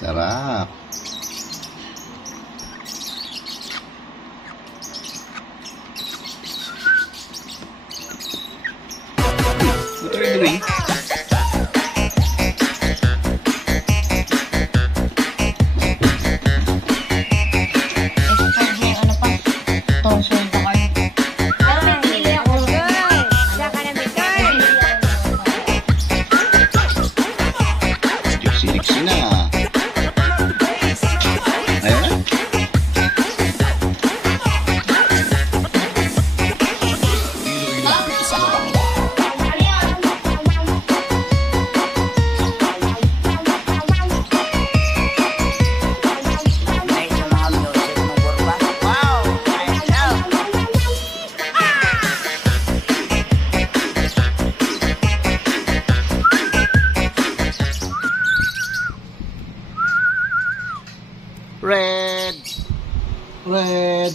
Sarap. What are you doing? Siliksi na. Ayan. Red. Red.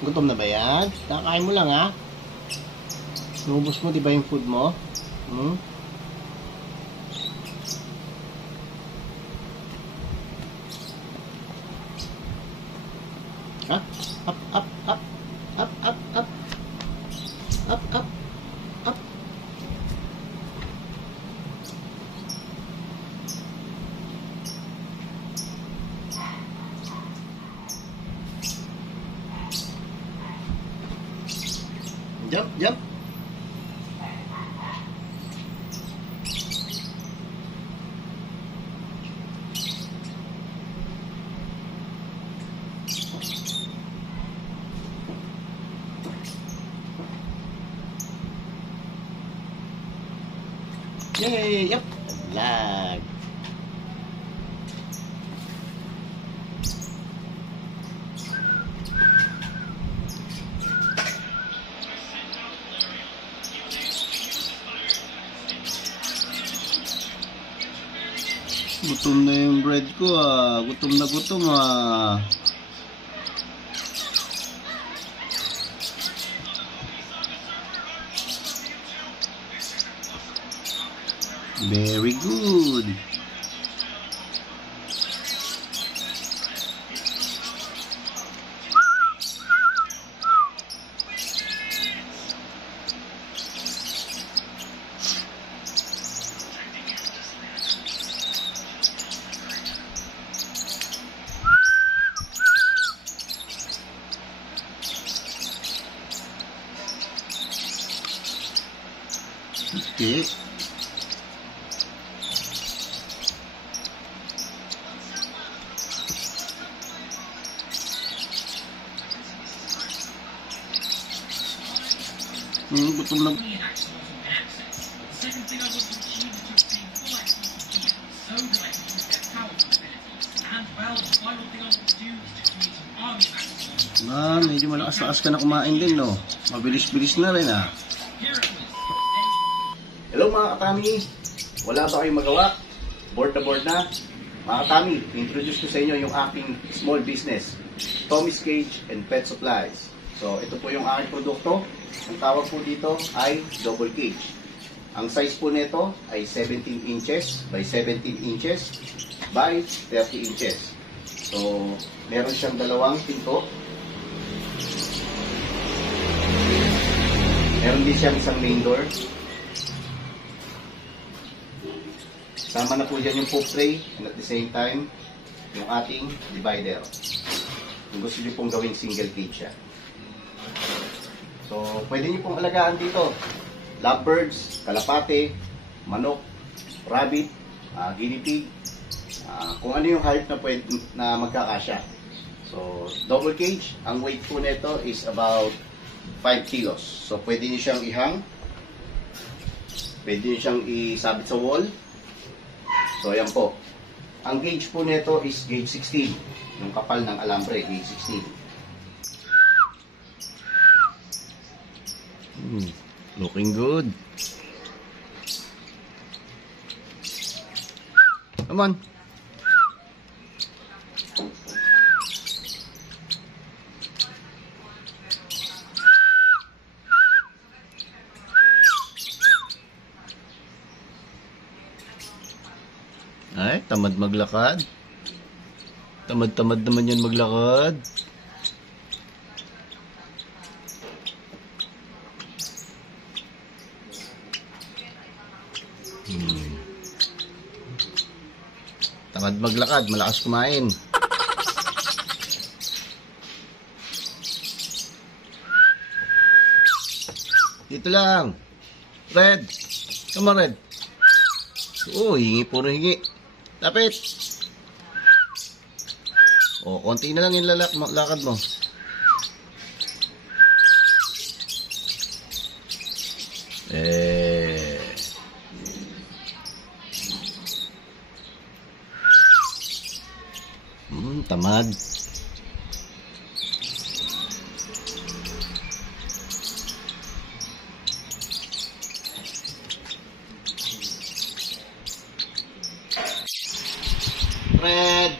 Gutom na ba yan? Nakakain mo lang ha? Nubos mo diba yung food mo? Up, up, up, up, up, up, up, up, up, up. Jump, jump. Yay, yep. Lag. Gutom na yung bread ko ah. Gutom na gutom ah. Very good. Okay. Gutom na. Medyo malakas-lakas ka na kumain din, no? Mabilis-bilis na rin, ah. Hello mga katami, wala ba kayong magawa? Bored na bored na? Mga katami, introduce ko sa inyo yung aking small business, Tommy's Cage and Pet Supplies. So ito po yung aking produkto. Ang tawag po dito ay double cage. Ang size po nito ay 17 inches by 17 inches by 30 inches. So meron siyang dalawang pinto. Meron din siyang isang main door. Sama na po dyan yung poop tray and at the same time, yung ating divider. Kung gusto nyo pong gawing single cage siya. So, pwede nyo pong alagaan dito. Lovebirds, kalapate, manok, rabbit, guinea pig, kung ano yung height na, pwede, na magkakasya. So, double cage, ang weight po nito is about 5 kilos. So, pwede nyo siyang ihang, pwede nyo siyang isabit sa wall. So, ayan po. Ang gauge po nito is gauge 16. Yung kapal ng alambre, gauge 16. Looking good. Come on. tamad maglakad. Tamad-tamad naman yan maglakad. Tamad maglakad, malakas kumain. Dito lang. Red. Come on, Red. Oh, hingi, puro hingi. Lapit. Oh, konti na lang yung lakad mo. Tamad. Red.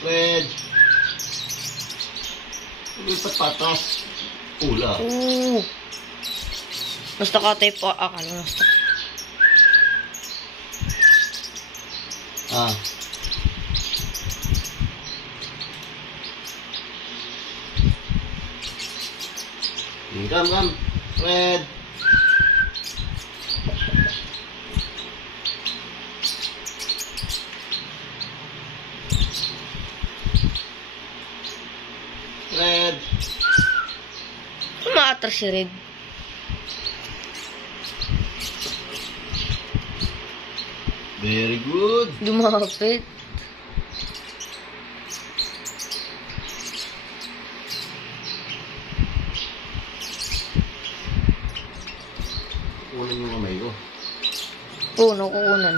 Red. Lipat patas. Ula. Basta ka tayo po. Akala basta. Come. Red. Red. Umaatras si Red. Very good. Lumapit. Kunin yung kamay ko. Oo, nakukunan.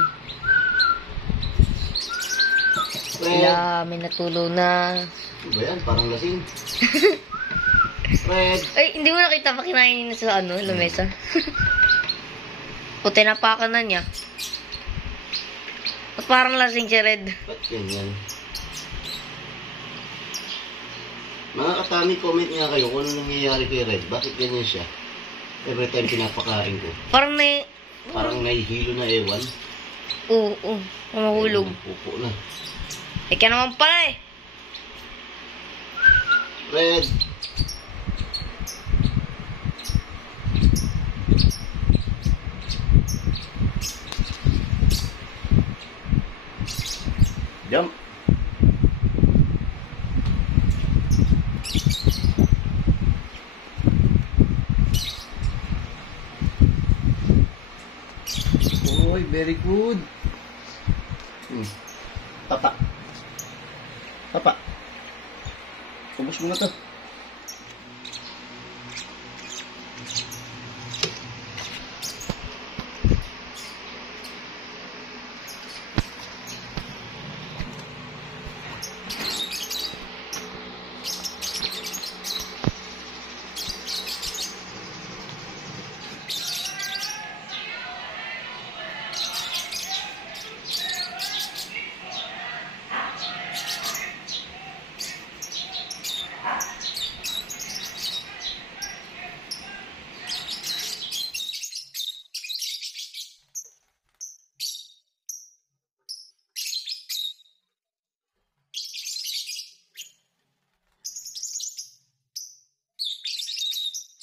Red. Wala, may natulo na. Ano ba yan? Parang lasing. Red. Ay, hindi mo nakita pa kinain niya sa lamesa. O, tinapakan na niya. At parang lasing si Red. Ba't ganyan? Mga katami, comment nga kayo kung ano nangyayari kay Red. Bakit ganyan siya? Every time pinapakain ko. Parang nahihilo na ewan. Oo, mahulog. Pupo na. Ika naman pala eh. Red. Jump. Oy, very good. Papa. Ubus mo na to.